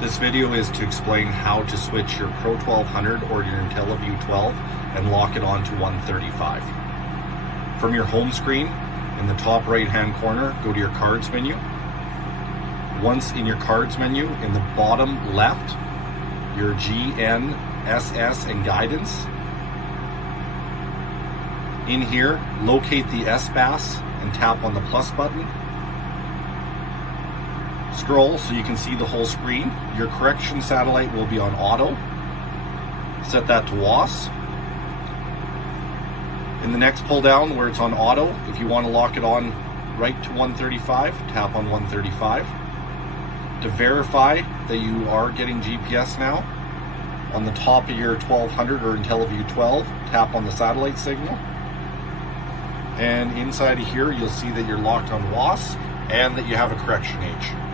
This video is to explain how to switch your Pro 1200 or your IntelliView 12 and lock it onto 135. From your home screen, in the top right hand corner, go to your cards menu. Once in your cards menu, in the bottom left, your GN, SS, and guidance. In here, locate the SBAS and tap on the plus button. Scroll so you can see the whole screen. Your correction satellite will be on auto. Set that to WAAS. In the next pull down where it's on auto, if you want to lock it on right to 135, tap on 135. To verify that you are getting GPS now, on the top of your 1200 or IntelliView 12, tap on the satellite signal. And inside of here, you'll see that you're locked on WAAS and that you have a correction age.